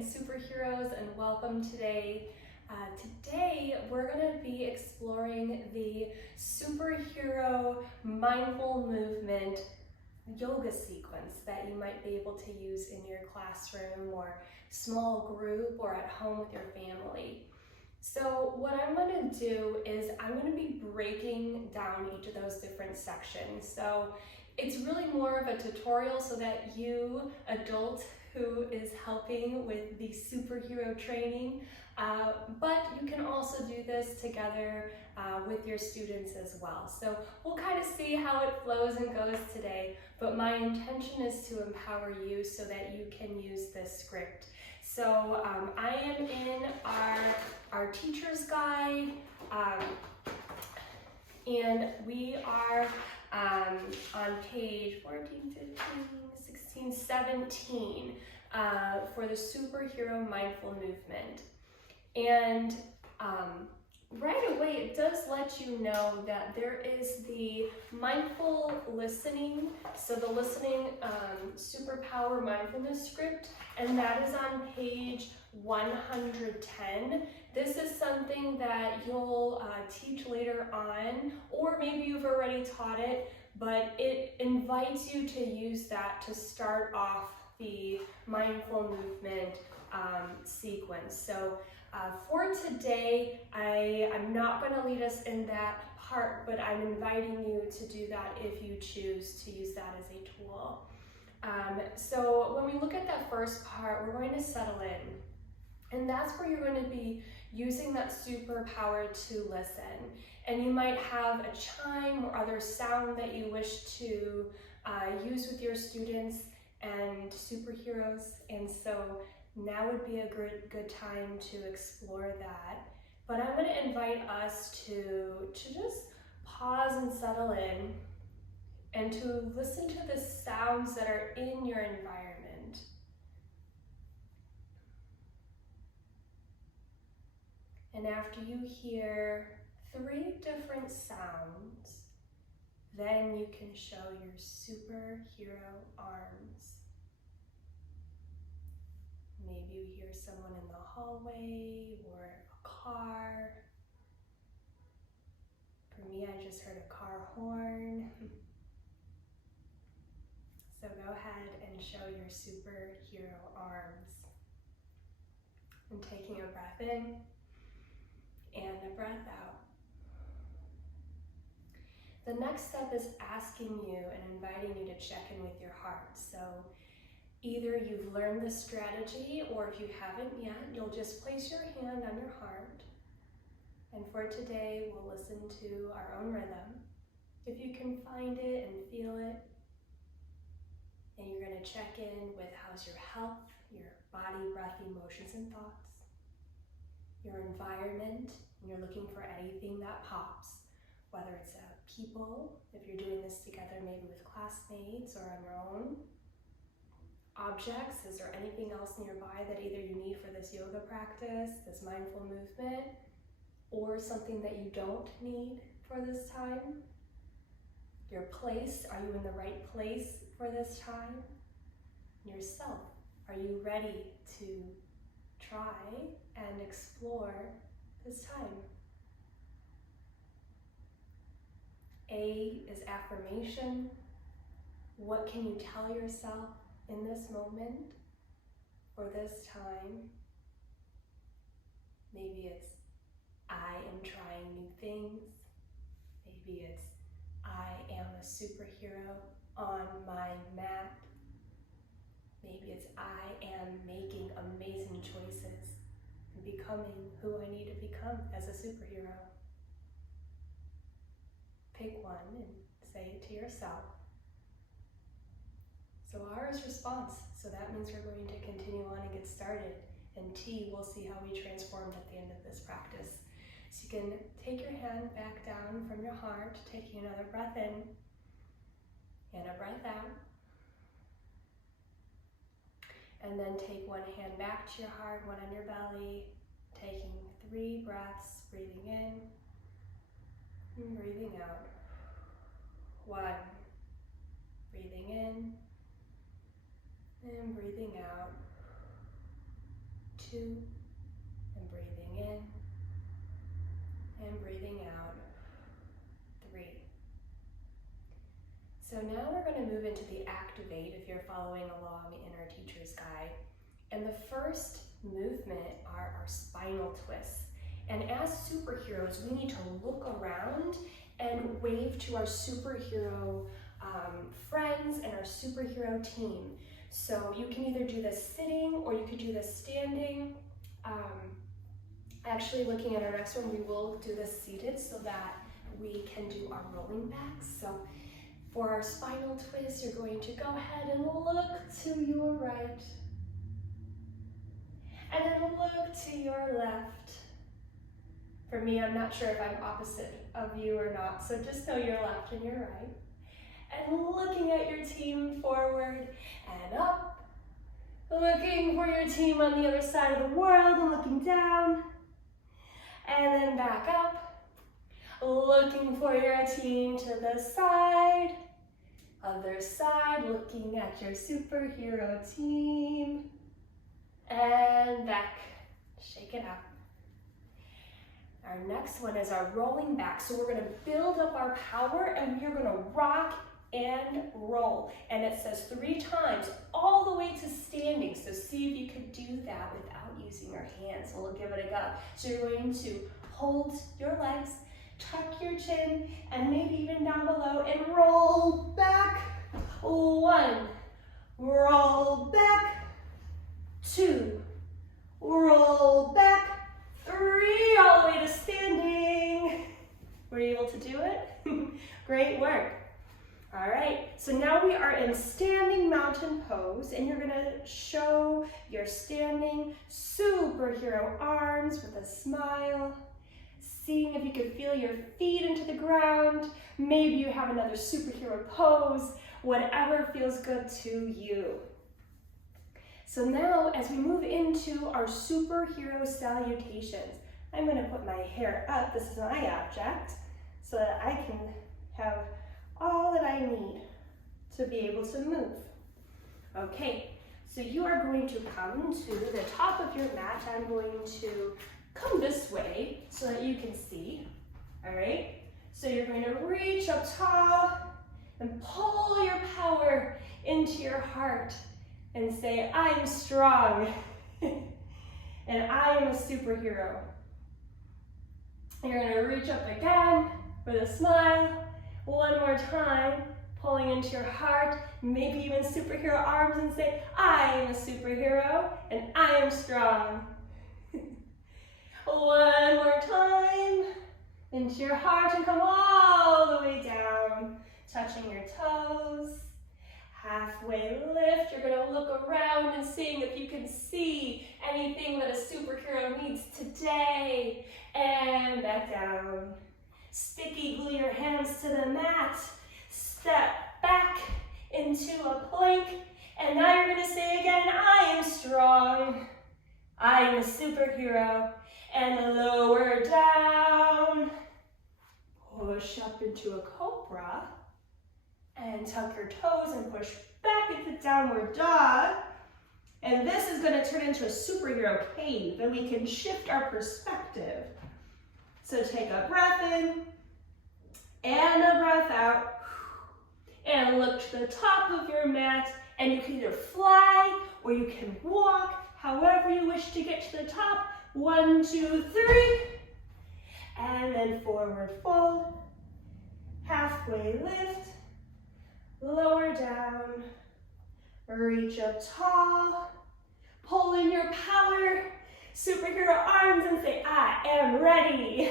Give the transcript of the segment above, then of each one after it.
and superheroes, and welcome today. Today we're going to be exploring the superhero mindful movement yoga sequence that you might be able to use in your classroom or small group or at home with your family. So what I'm going to do is I'm going to be breaking down each of those different sections. So it's really more of a tutorial so that you, adult who is helping with the superhero training, but you can also do this together with your students as well. So we'll kind of see how it flows and goes today, but my intention is to empower you so that you can use this script. So I am in our teacher's guide, and we are on page 14, 15, 16, 17 for the superhero mindful movement. And right away, it does let you know that there is the mindful listening, so the listening superpower mindfulness script, and that is on page 110. This is something that you'll teach later on, or maybe you've already taught it, but it invites you to use that to start off the mindful movement sequence. So for today, I'm not going to lead us in that part, but I'm inviting you to do that if you choose to use that as a tool. So when we look at that first part, we're going to settle in, and that's where you're going to be using that superpower to listen. And you might have a chime or other sound that you wish to use with your students and superheroes, and so now would be a good time to explore that. But I'm going to invite us to just pause and settle in and to listen to the sounds that are in your environment. And after you hear 3 different sounds, then you can show your superhero arms. Maybe you hear someone in the hallway or a car. For me, I just heard a car horn. So go ahead and show your superhero arms. And taking a breath in and a breath out. The next step is asking you and inviting you to check in with your heart. So either you've learned this strategy, or if you haven't yet, you'll just place your hand on your heart. And for today, we'll listen to our own rhythm. If you can find it and feel it, and you're going to check in with how's your health, your body, breath, emotions, and thoughts, your environment, and you're looking for anything that pops, whether it's people, if you're doing this together, maybe with classmates or on your own. Objects, is there anything else nearby that either you need for this yoga practice, this mindful movement, or something that you don't need for this time? Your place, are you in the right place for this time? Yourself, are you ready to try and explore this time? A is affirmation. What can you tell yourself in this moment for this time? Maybe it's, I am trying new things. Maybe it's, I am a superhero on my mat. Maybe it's, I am making amazing choices and becoming who I need to become as a superhero. Pick one and say it to yourself. So R is response, so that means we're going to continue on and get started. And T, we'll see how we transformed at the end of this practice. So you can take your hand back down from your heart, taking another breath in and a breath out. And then take one hand back to your heart, one on your belly, taking 3 breaths, breathing in and breathing out. 1, breathing in and breathing out. 2, and breathing in, and breathing out, 3. So now we're going to move into the activate if you're following along in our teacher's guide. And the first movement are our spinal twists. And as superheroes, we need to look around and wave to our superhero friends and our superhero team. So you can either do this sitting or you could do this standing. Actually, looking at our next one, we will do this seated so that we can do our rolling backs. So for our spinal twist, you're going to go ahead and look to your right. And then look to your left. For me, I'm not sure if I'm opposite of you or not, so just know your left and your right. And looking at your team forward and up. Looking for your team on the other side of the world and looking down. And then back up. Looking for your team to the side. Other side, looking at your superhero team. And back. Shake it out. Our next one is our rolling back. So we're going to build up our power and we're going to rock and roll. And it says 3 times all the way to standing. So see if you could do that without using your hands. So we'll give it a go. So you're going to hold your legs, tuck your chin, and maybe even down below and roll back. 1, roll back. 2, roll back. 3, all the way to standing. Were you able to do it? Great work. All right, so now we are in standing mountain pose, and you're gonna show your standing superhero arms with a smile, seeing if you can feel your feet into the ground. Maybe you have another superhero pose, whatever feels good to you. So now, as we move into our superhero salutations, I'm gonna put my hair up. This is my object, so that I can have all that I need to be able to move. Okay, so you are going to come to the top of your mat. I'm going to come this way so that you can see, all right? So you're going to reach up tall and pull your power into your heart and say, I am strong and I am a superhero. You're gonna reach up again with a smile. 1 more time, pulling into your heart, maybe even superhero arms, and say, I am a superhero and I am strong. 1 more time, into your heart and come all the way down, touching your toes. Halfway lift, you're gonna look around and seeing if you can see anything that a superhero needs today. And back down. Sticky glue your hands to the mat. Step back into a plank. And now you're gonna say again, I am strong. I am a superhero. And lower down. Push up into a cobra. And tuck your toes and push back into downward dog. And this is gonna turn into a superhero cave, and we can shift our perspective. So take a breath in and a breath out and look to the top of your mat, and you can either fly or you can walk, however you wish to get to the top. 1, 2, 3, and then forward fold, halfway lift, lower down, reach up tall, pull in your power, superhero arms, and say, I am ready.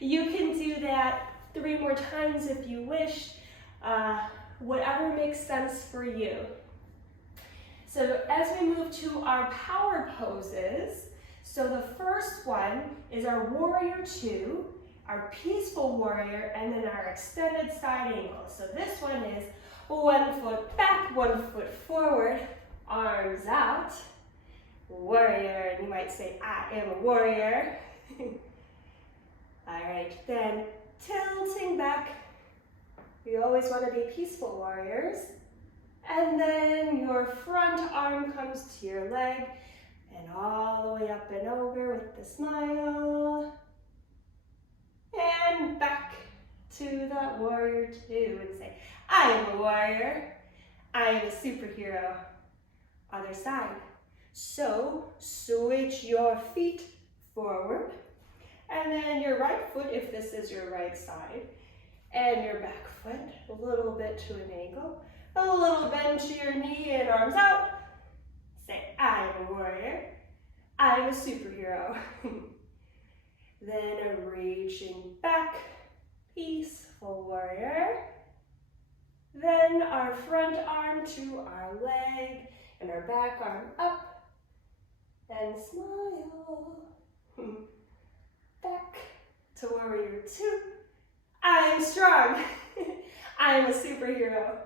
You can do that 3 more times if you wish, whatever makes sense for you. So as we move to our power poses, so the first one is our warrior 2, our peaceful warrior, and then our extended side angle. So this one is 1 foot back, 1 foot forward, arms out. Warrior, and you might say, I am a warrior. All right, then tilting back. We always want to be peaceful warriors. And then your front arm comes to your leg, And all the way up and over with the smile. And back to the warrior two and say, I am a warrior. I am a superhero. Other side. So switch your feet forward. And then your right foot, if this is your right side, and your back foot, a little bit to an angle, a little bend to your knee and arms out. Say, I am a warrior. I am a superhero. Then a reaching back, peaceful warrior. Then our front arm to our leg and our back arm up. And smile. Back to warrior two. I am strong. I am a superhero.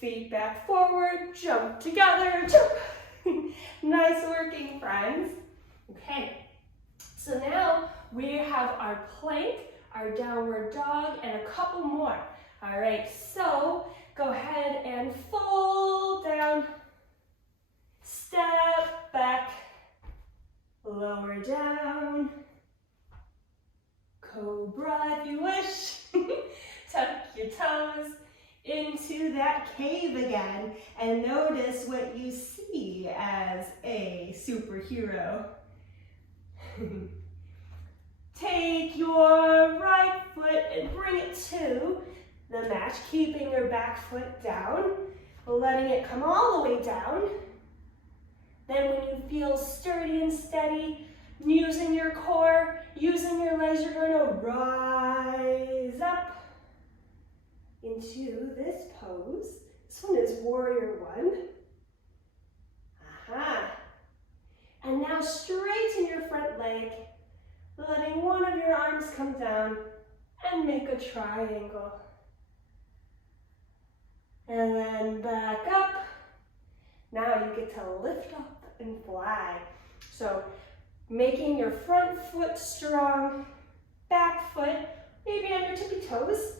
Feet back forward, jump together, jump. Nice working, friends. Okay, so now we have our plank, our downward dog, and a couple more. All right, so go ahead and fold down, step back, lower down, cobra if you wish. Tuck your toes into that cave again and notice what you see as a superhero. Take your right foot and bring it to the mat, keeping your back foot down, letting it come all the way down. Then when you feel sturdy and steady, using your core, using your legs, you're going to rise up into this pose. This one is warrior one. Aha. And now straighten your front leg, letting one of your arms come down and make a triangle. And then back up. Now you get to lift up and fly. So making your front foot strong, back foot, maybe on your tippy toes.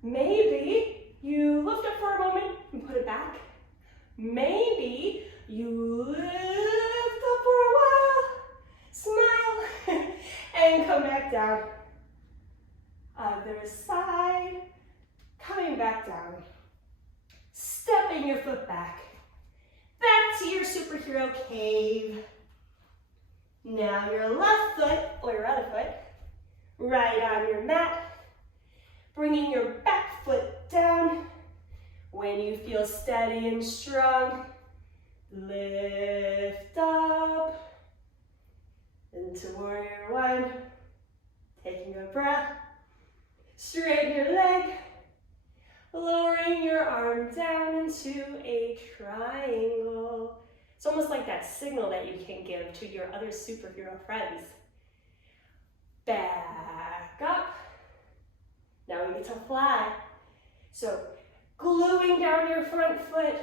Maybe you lift up for a moment and put it back. Maybe you lift up for a while, smile, and come back down. Other side, coming back down. Stepping your foot back. Back to your superhero cave. Now your left foot, or your other foot, right on your mat. Bringing your back foot down. When you feel steady and strong, lift up into warrior one. Taking a breath. Straighten your leg. Lowering your arm down into a triangle. It's almost like that signal that you can give to your other superhero friends. Back up. Now we get to fly. So gluing down your front foot,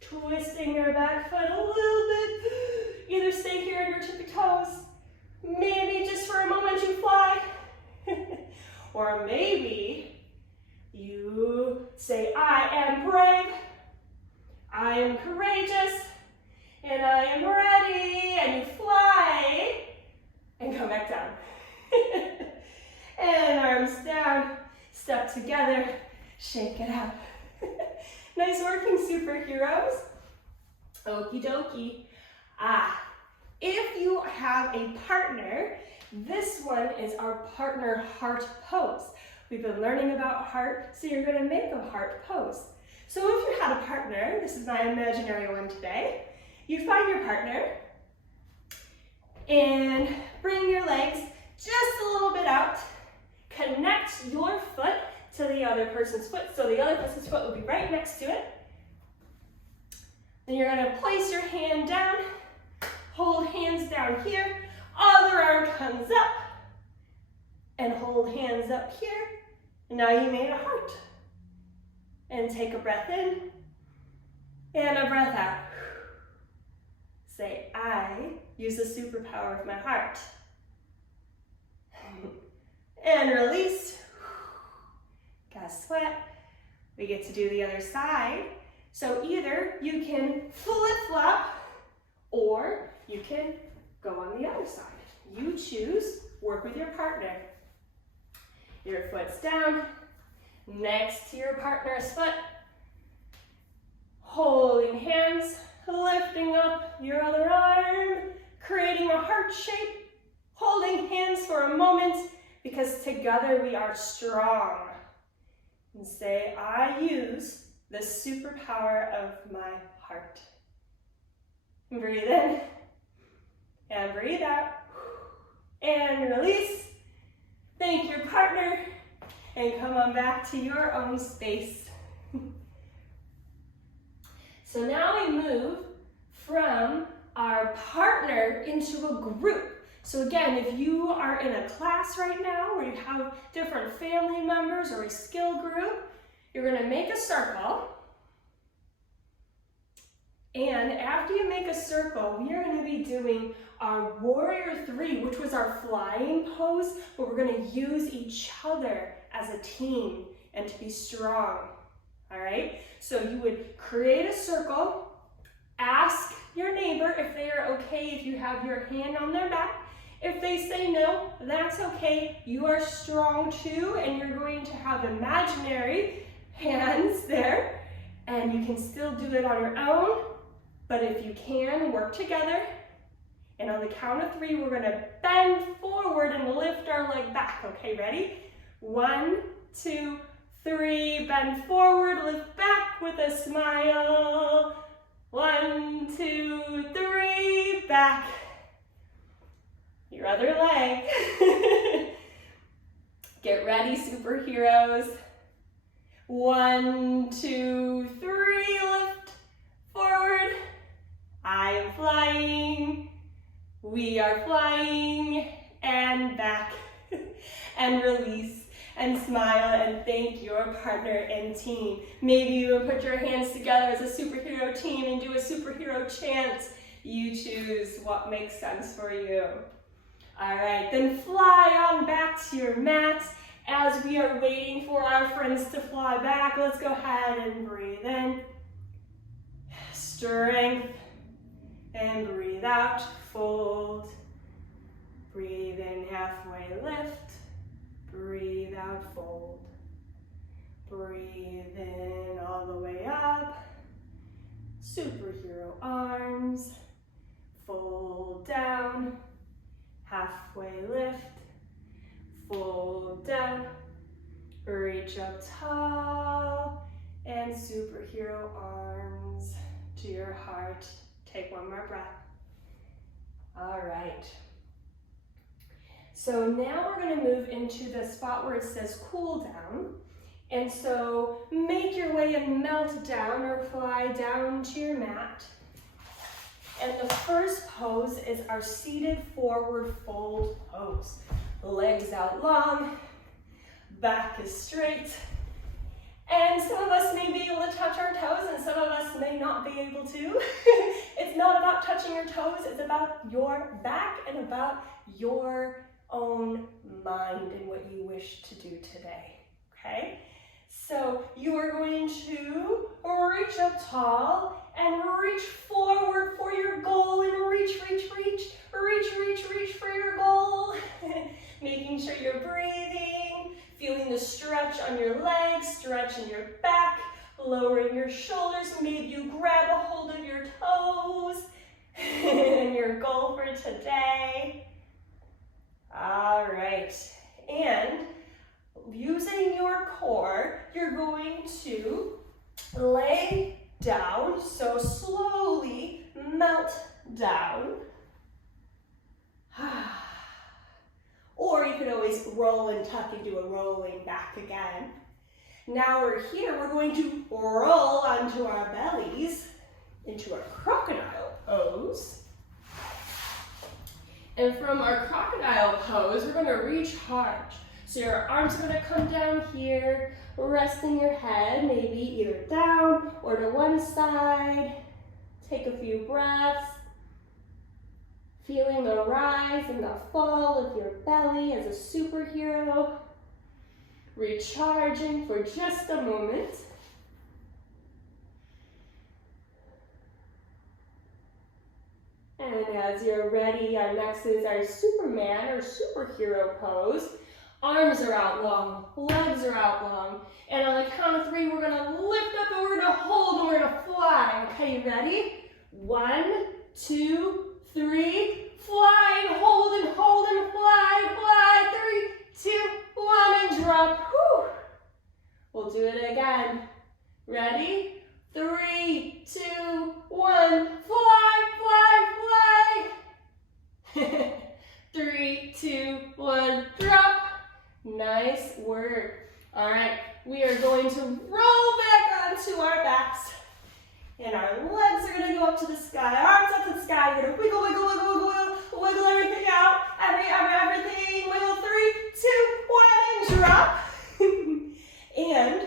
twisting your back foot a little bit. Either stay here on your tippy toes. Maybe just for a moment you fly. Or maybe you say, I am brave, I am courageous, and I am ready, and you fly, and come back down. And arms down, step together, shake it out. Nice working, superheroes. Okie dokie. If you have a partner, this one is our partner heart pose. We've been learning about heart, so you're going to make a heart pose. So if you had a partner, this is my imaginary one today, you find your partner and bring your legs just a little bit out. Connect your foot to the other person's foot, so the other person's foot will be right next to it. Then you're going to place your hand down, hold hands down here, other arm comes up, and hold hands up here. Now you made a heart. And take a breath in and a breath out. Say, I use the superpower of my heart. And release. Guess what? We get to do the other side. So either you can flip-flop or You can go on the other side. You choose, work with your partner. Your foot's down, next to your partner's foot. Holding hands, lifting up your other arm, creating a heart shape, holding hands for a moment, because together we are strong. And say, I use the superpower of my heart. And breathe in, and breathe out, and release. Thank your partner, and come on back to your own space. So now we move from our partner into a group. So again, if you are in a class right now where you have different family members or a skill group, you're going to make a circle. And after you make a circle, we are going to be doing our warrior three, which was our flying pose, but we're going to use each other as a team and to be strong. All right, so you would create a circle, ask your neighbor if they are okay if you have your hand on their back. If they say no, that's okay. You are strong too, and you're going to have imaginary hands there, and you can still do it on your own, but if you can, work together. And on the count of three, we're gonna bend forward and lift our leg back. Okay, ready? 1, 2, 3, bend forward, lift back with a smile. 1, 2, 3, back. Your other leg. Get ready, superheroes. 1, 2, 3, lift forward. I am flying. We are flying. And back. And release. And smile and thank your partner and team. Maybe you will put your hands together as a superhero team and do a superhero chant. You choose what makes sense for you. All right, then fly on back to your mat. As we are waiting for our friends to fly back, let's go ahead and breathe in. Strength. And breathe out, fold. Breathe in, halfway lift. Breathe out, fold. Breathe in all the way up. Superhero arms. Fold down. Halfway lift. Fold down. Reach up tall. And superhero arms to your heart. Take one more breath. All right. So now we're going to move into the spot where it says cool down. And so make your way and melt down or fly down to your mat. And the first pose is our seated forward fold pose. Legs out long, back is straight. And some of us may be able to touch our toes and some of us may not be able to. It's not about touching your toes, it's about your back and about your own mind and what you wish to do today, okay? So you are going to reach up tall and reach forward for your goal and reach for your goal. Making sure you're breathing, feeling the stretch on your legs, stretch in your back, lowering your shoulders. Maybe you grab a hold of your toes and your goal for today. All right, and using your core, you're going to lay down, so slowly melt down. Or you could always roll and tuck and do a rolling back again. Now we're here, we're going to roll onto our bellies into a crocodile pose. And from our crocodile pose, we're going to reach hard. So your arms are going to come down here, resting your head, maybe either down or to one side. Take a few breaths. Feeling the rise and the fall of your belly as a superhero. Recharging for just a moment. And as you're ready, our next is our Superman or superhero pose. Arms are out long, legs are out long. And on the count of 3, we're gonna lift up and we're gonna hold and we're gonna fly. Okay, you ready? 1, 2, 3, fly and hold and hold and fly, fly. 3, 2, 1, and drop. Whew. We'll do it again. Ready? 3, 2, 1, fly, fly, fly. 3, 2, 1, drop. Nice work. All right, we are going to roll back onto our backs. And our legs are going to go up to the sky, arms up to the sky. You're going to wiggle, wiggle, wiggle, wiggle, wiggle, wiggle everything out. Everything. Wiggle. 3, 2, 1, and drop. And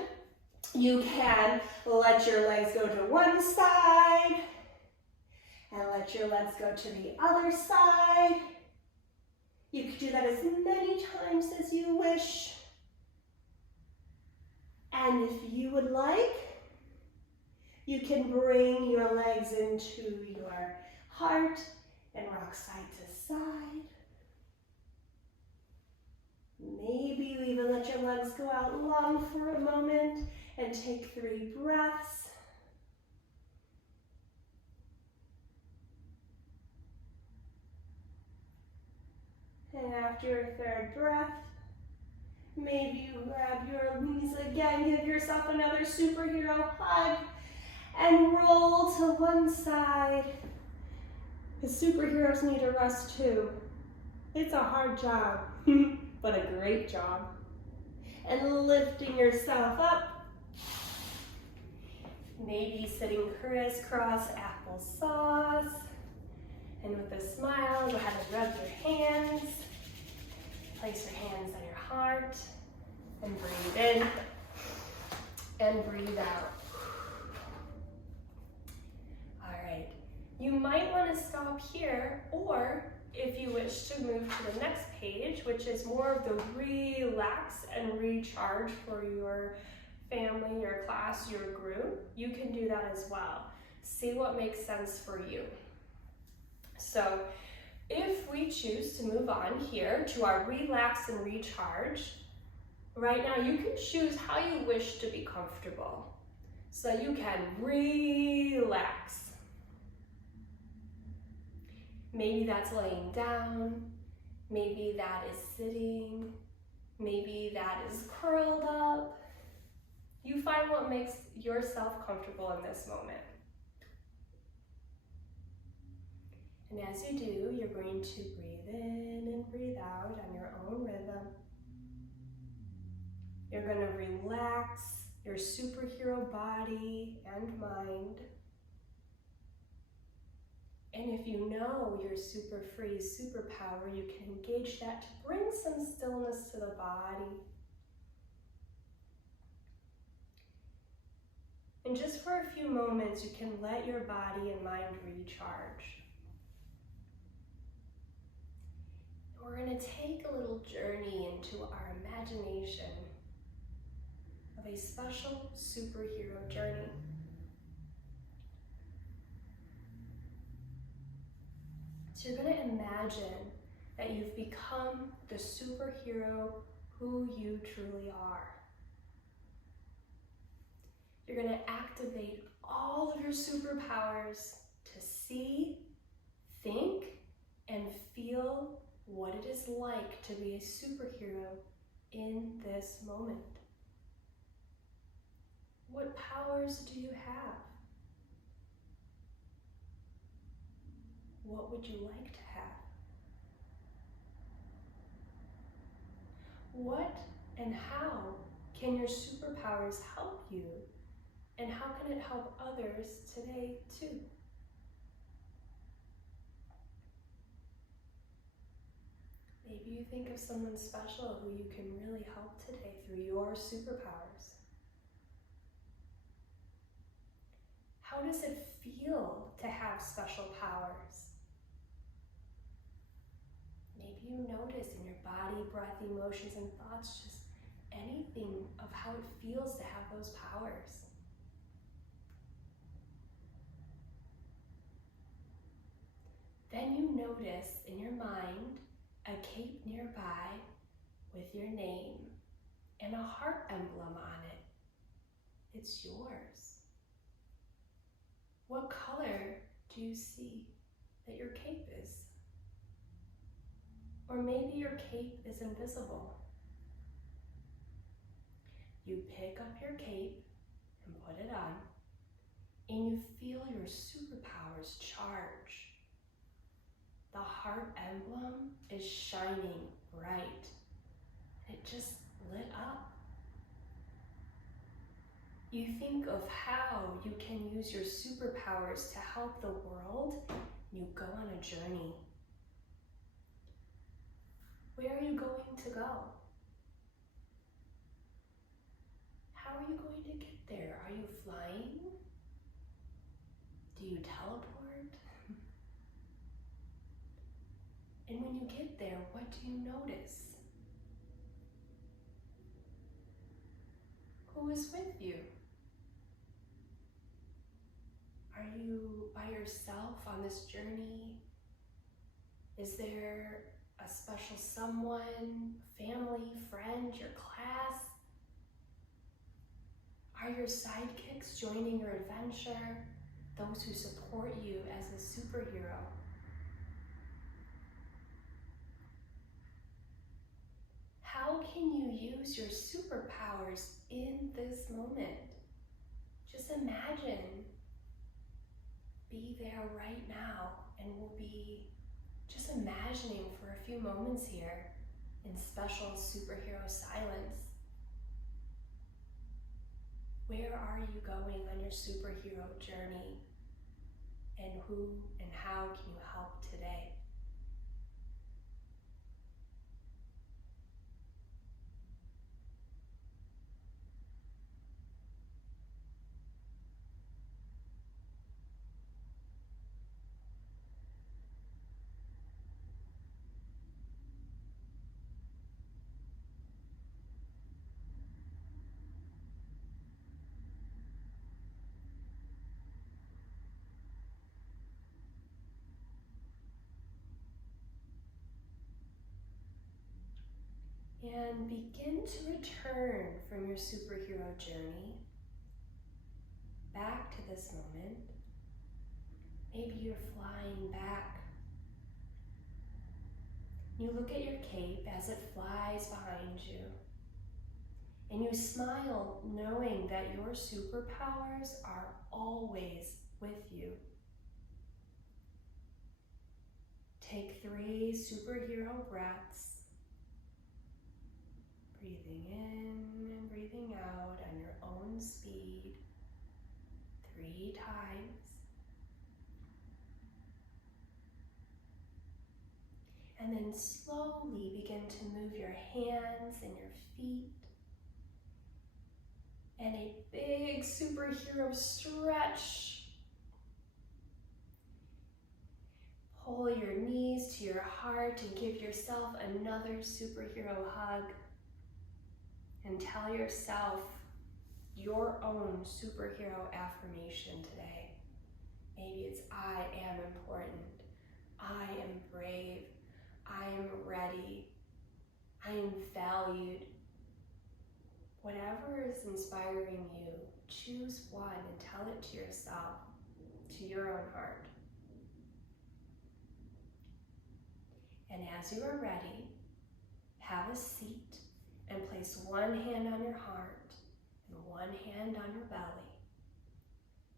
you can let your legs go to one side and let your legs go to the other side. You can do that as many times as you wish. And if you would like, you can bring your legs into your heart and rock side to side. Maybe you even let your legs go out long for a moment and take 3 breaths. And after your 3rd breath, maybe you grab your knees again, give yourself another superhero hug, and roll to one side. The superheroes need a rest too. It's a hard job, but a great job. And lifting yourself up. Maybe sitting crisscross applesauce. And with a smile, go ahead and rub your hands. Place your hands on your heart. And breathe in. And breathe out. All right. You might want to stop here, or if you wish to move to the next page, which is more of the relax and recharge for your family, your class, your group, you can do that as well. See what makes sense for you. So if we choose to move on here to our relax and recharge, right now you can choose how you wish to be comfortable. So you can relax. Maybe that's laying down, maybe that is sitting, maybe that is curled up. You find what makes yourself comfortable in this moment. And as you do, you're going to breathe in and breathe out on your own rhythm. You're going to relax your superhero body and mind. And if you know your super free superpower, you can engage that to bring some stillness to the body. And just for a few moments, you can let your body and mind recharge. We're going to take a little journey into our imagination of a special superhero journey. So you're going to imagine that you've become the superhero who you truly are. You're going to activate all of your superpowers to see, think, and feel what it is like to be a superhero in this moment. What powers do you have? What would you like to have? What and how can your superpowers help you? And how can it help others today too? Maybe you think of someone special who you can really help today through your superpowers. How does it feel to have special powers? Maybe you notice in your body, breath, emotions, and thoughts, just anything of how it feels to have those powers. Then you notice in your mind a cape nearby with your name and a heart emblem on it. It's yours. What color do you see that your cape is? Or maybe your cape is invisible. You pick up your cape and put it on, and you feel your superpowers charge. The heart emblem is shining bright, and it just lit up. You think of how you can use your superpowers to help the world, and you go on a journey. Where are you going to go? How are you going to get there? Are you flying? Do you teleport? And when you get there, what do you notice? Who is with you? Are you by yourself on this journey? Is there a special someone, family, friend, your class? Are your sidekicks joining your adventure? Those who support you as a superhero? How can you use your superpowers in this moment? Just imagine. Be there right now, and we'll be just imagining for a few moments here in special superhero silence. Where are you going on your superhero journey? And who and how can you help today? And begin to return from your superhero journey back to this moment. Maybe you're flying back. You look at your cape as it flies behind you. And you smile knowing that your superpowers are always with you. Take 3 superhero breaths. Breathing in and breathing out on your own speed 3 times. And then slowly begin to move your hands and your feet. And a big superhero stretch. Pull your knees to your heart and give yourself another superhero hug. And tell yourself your own superhero affirmation today. Maybe it's I am important, I am brave, I am ready, I am valued. Whatever is inspiring you, choose one and tell it to yourself, to your own heart. And as you are ready, have a seat and place one hand on your heart and one hand on your belly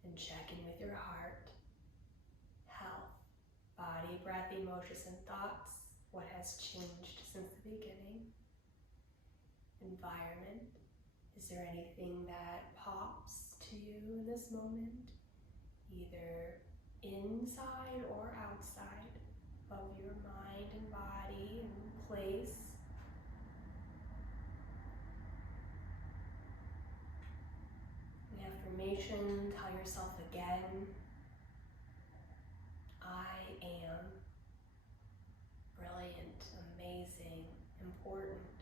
and check in with your heart, health, body, breath, emotions, and thoughts. What has changed since the beginning? Environment. Is there anything that pops to you in this moment? Either inside or outside of your mind and body and place. Affirmation, tell yourself again, I am brilliant, amazing, important,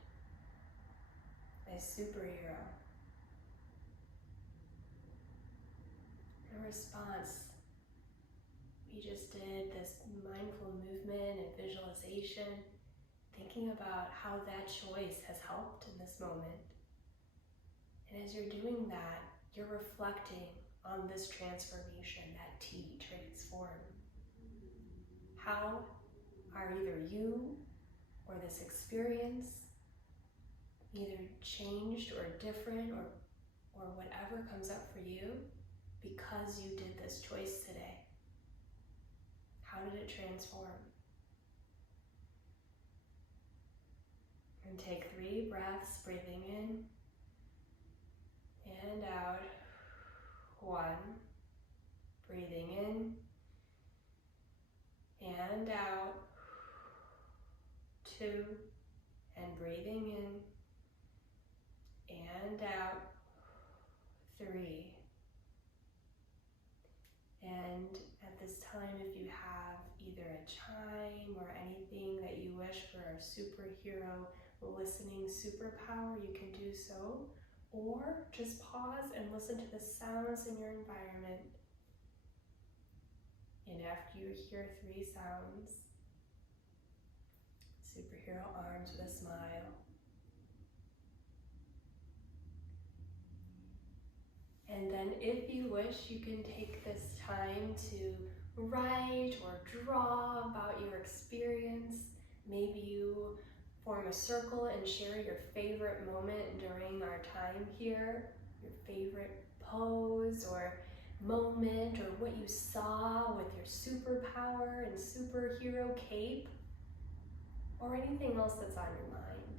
a superhero. In response, we just did this mindfulness transformation, thinking about how that choice has helped in this moment. And as you're doing that, you're reflecting on this transformation, that T, transform. How are either you or this experience either changed or different or whatever comes up for you because you did this choice today? How did it transform? And take 3 breaths, breathing in and out. 1, breathing in and out. 2, and breathing in and out. 3. And at this time, if you have either a chime or anything that you wish for our superhero listening superpower, you can do so. Or just pause and listen to the sounds in your environment. And after you hear 3 sounds, superhero arms with a smile. And then if you wish, you can take this time to write or draw about your experience. Maybe you form a circle and share your favorite moment during our time here, your favorite pose or moment, or what you saw with your superpower and superhero cape, or anything else that's on your mind.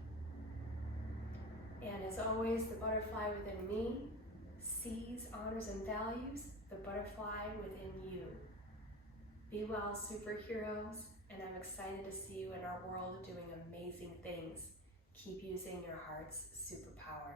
And as always, the butterfly within me sees, honors, and values the butterfly within you. Be well, superheroes, and I'm excited to see you in our world doing amazing things. Keep using your heart's superpower.